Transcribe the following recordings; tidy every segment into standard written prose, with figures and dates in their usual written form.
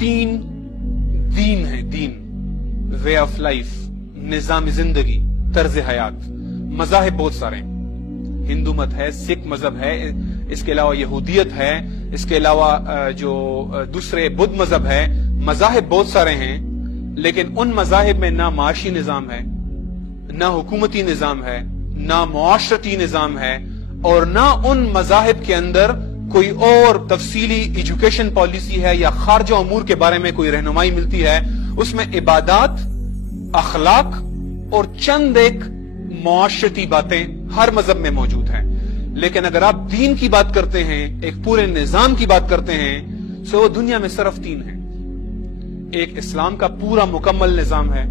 تین دین ہیں، دین، way of life, نظام زندگی، طرز حیات. مذاہب بہت سارے ہیں، ہندو مت ہے، سکھ مذہب ہے، اس کے علاوہ یہودیت ہے، اس کے علاوہ جو دوسرے بدھ مذہب ہے. مذاہب بہت سارے ہیں، لیکن ان مذاہب میں نہ معاشی نظام ہے، نہ حکومتی نظام ہے، نہ معاشرتی نظام ہے، اور نہ ان مذاہب کے اندر کوئی اور تفصیلی ایجوکیشن پالیسی ہے یا خارجہ امور کے بارے میں کوئی رہنمائی ملتی ہے. اس میں عبادات، اخلاق اور چند ایک معاشرتی باتیں ہر مذہب میں موجود ہیں. لیکن اگر آپ دین کی بات کرتے ہیں، ایک پورے نظام کی بات کرتے ہیں، تو وہ دنیا میں صرف تین ہیں. ایک اسلام کا پورا مکمل نظام ہے،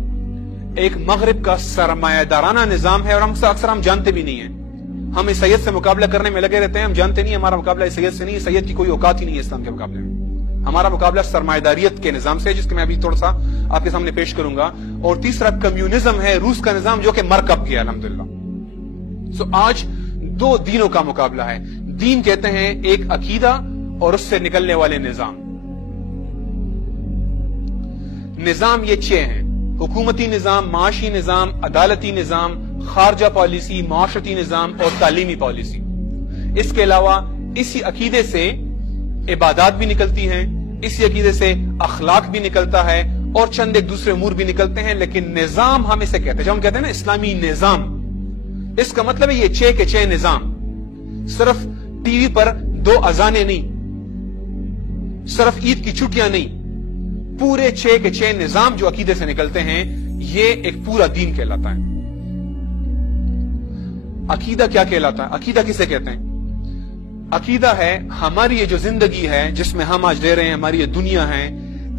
ایک مغرب کا سرمایہ دارانہ نظام ہے، اور اکثر ہم جانتے بھی نہیں ہیں. ہم اس سید سے مقابلہ کرنے میں لگے رہتے ہیں، ہم جانتے نہیں ہمارا مقابلہ اس سید سے نہیں، سید کی کوئی اوقات ہی نہیں ہے اسلام کے مقابلے میں. ہمارا مقابلہ سرمایہ داریت کے نظام سے ہے، جس کے میں ابھی تھوڑا سا آپ کے سامنے پیش کروں گا. اور تیسرا کمیونزم ہے، روس کا نظام، جو کہ مر کب گیا الحمدللہ. سو آج دو دینوں کا مقابلہ ہے. دین کہتے ہیں ایک عقیدہ اور اس سے نکلنے والے نظام. نظام یہ چھ ہیں: حکومتی نظام، معاشی نظام، عدالتی نظام، خارجہ پالیسی، معاشرتی نظام اور تعلیمی پالیسی. اس کے علاوہ اسی عقیدے سے عبادات بھی نکلتی ہیں، اسی عقیدے سے اخلاق بھی نکلتا ہے، اور چند ایک دوسرے امور بھی نکلتے ہیں. لیکن نظام ہم اسے کہتے ہیں، جب ہم کہتے ہیں نا اسلامی نظام، اس کا مطلب ہے یہ چھ کے چھ نظام. صرف ٹی وی پر دو اذانیں نہیں، صرف عید کی چھٹیاں نہیں، پورے چھ کے چھ نظام جو عقیدے سے نکلتے ہیں، یہ ایک پورا دین کہلاتا ہے. عقیدہ کیا کہلاتا ہے؟ عقیدہ کسے کہتے ہیں؟ عقیدہ ہے ہماری یہ جو زندگی ہے جس میں ہم آج رہ رہے ہیں، ہماری یہ دنیا ہے،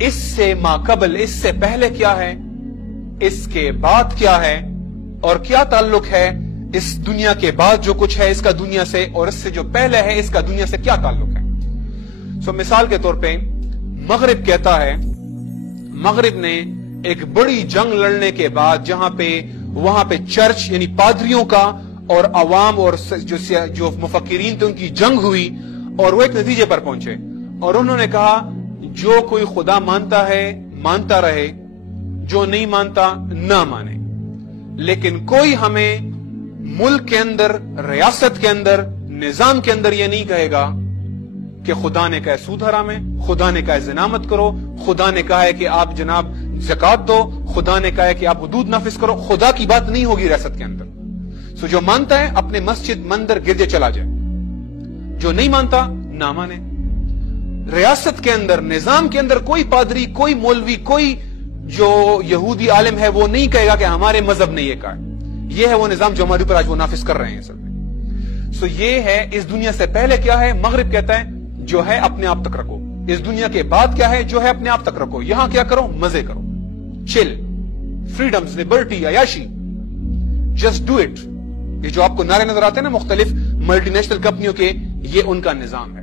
اس سے ماقبل، اس سے پہلے کیا ہے، اس کے بعد کیا ہے، اور کیا تعلق ہے اس دنیا کے بعد جو کچھ ہے اس کا دنیا سے، اور اس سے جو پہلے ہے اس کا دنیا سے کیا تعلق ہے. سو مثال کے طور پہ مغرب کہتا ہے، مغرب نے ایک بڑی جنگ لڑنے کے بعد، جہاں پہ وہاں پہ چرچ یعنی پادریوں کا اور عوام اور جو مفکرین تھے ان کی جنگ ہوئی، اور وہ ایک نتیجے پر پہنچے، اور انہوں نے کہا جو کوئی خدا مانتا ہے مانتا رہے، جو نہیں مانتا نہ مانے، لیکن کوئی ہمیں ملک کے اندر، ریاست کے اندر، نظام کے اندر یہ نہیں کہے گا کہ خدا نے کہا ہے سود حرام ہے، خدا نے کہا ہے زنا مت کرو، خدا نے کہا ہے کہ آپ جناب زکات دو، خدا نے کہا ہے کہ آپ حدود نافذ کرو. خدا کی بات نہیں ہوگی ریاست کے اندر. سو جو مانتا ہے اپنے مسجد، مندر، گرجے چلا جائے، جو نہیں مانتا نہ مانے. ریاست کے اندر، نظام کے اندر کوئی پادری، کوئی مولوی، کوئی جو یہودی عالم ہے وہ نہیں کہے گا کہ ہمارے مذہب نے یہ کہا. یہ ہے وہ نظام جو ہمارے اوپر آج وہ نافذ کر رہے ہیں اصل میں. سو یہ ہے اس دنیا سے پہلے کیا ہے. مغرب کہتا ہے جو ہے اپنے آپ تک رکھو. اس دنیا کے بعد کیا ہے؟ جو ہے اپنے آپ تک رکھو. یہاں کیا کرو؟ مزے کرو، چل، فریڈمز، لبرٹی، عیاشی، جسٹ ڈو اٹ. یہ جو آپ کو نعرے نظر آتے ہیں نا مختلف ملٹی نیشنل کمپنیوں کے، یہ ان کا نظام ہے.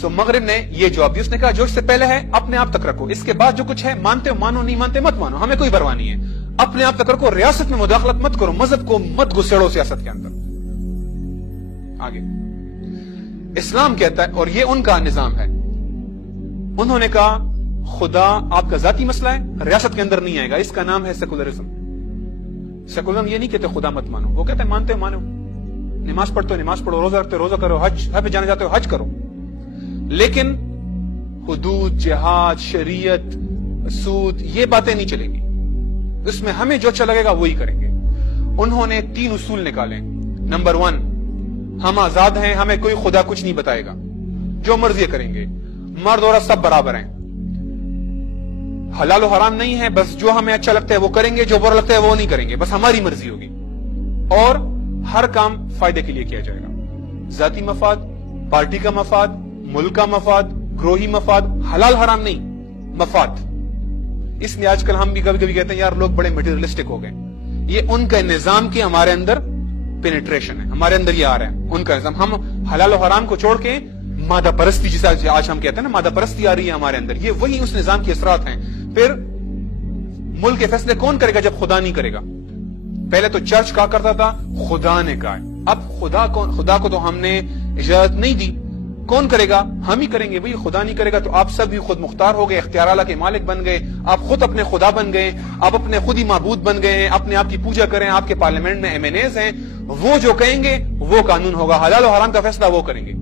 سو مغرب نے یہ جواب دی، اس نے کہا جو اس سے پہلے ہے اپنے آپ تک رکھو، اس کے بعد جو کچھ ہے مانتے ہو مانو، نہیں مانتے مت مانو، ہمیں کوئی پرواہ نہیں ہے. اپنے آپ تک رکھو، ریاست میں مداخلت مت کرو، مذہب کو مت گھسیڑو سیاست کے اندر. آگے اسلام کہتا ہے، اور یہ ان کا نظام ہے، انہوں نے کہا خدا آپ کا ذاتی مسئلہ ہے، ریاست کے اندر نہیں آئے گا. اس کا نام ہے سیکولرزم. سیکولرزم یہ نہیں کہتے خدا مت مانو، وہ کہتے ہیں مانتے ہو مانو، نماز پڑھتے ہو نماز پڑھو، روزہ رکھتے ہو روزہ کرو، حج پہ جانے جاتے ہو حج کرو، لیکن حدود، جہاد، شریعت، سود، یہ باتیں نہیں چلیں گی. اس میں ہمیں جو اچھا لگے گا وہی کریں گے. انہوں نے 3 اصول نکالے. نمبر 1، ہم آزاد ہیں، ہمیں کوئی خدا کچھ نہیں بتائے گا، جو مرضی کریں گے، مرد عورت سب برابر ہیں، حلال و حرام نہیں ہے، بس جو ہمیں اچھا لگتا ہے وہ کریں گے، جو برا لگتا ہے وہ نہیں کریں گے، بس ہماری مرضی ہوگی، اور ہر کام فائدے کے لیے کیا جائے گا. ذاتی مفاد، پارٹی کا مفاد، ملک کا مفاد، گروہی مفاد، حلال حرام نہیں، مفاد. اس لیے آج کل ہم بھی کبھی کبھی کہتے ہیں یار لوگ بڑے مٹیریلسٹک ہو گئے. یہ ان کا نظام کی ہمارے اندر پینیٹریشن ہے، ہمارے اندر یہ آ رہا ہے ان کا نظام. ہم حلال و حرام کو چھوڑ کے مادہ پرستی، جسے آج ہم کہتے ہیں نا مادہ پرستی آ رہی ہے ہمارے اندر، یہ وہی اس نظام کے اثرات ہیں. پھر ملک کے فیصلے کون کرے گا جب خدا نہیں کرے گا؟ پہلے تو چرچ کہا کرتا تھا، خدا نے کہا. اب خدا کو تو ہم نے اجازت نہیں دی. کون کرے گا؟ ہم ہی کریں گے بھئی، خدا نہیں کرے گا تو آپ سب بھی خود مختار ہو گئے، اختیار اعلیٰ کے مالک بن گئے، آپ خود اپنے خدا بن گئے، آپ اپنے خود ہی معبود بن گئے ہیں، اپنے آپ کی پوجا کریں، آپ کے پارلیمنٹ میں MNAs ہیں، وہ جو کہیں گے وہ قانون ہوگا، حلال و حرام کا فیصلہ وہ کریں گے۔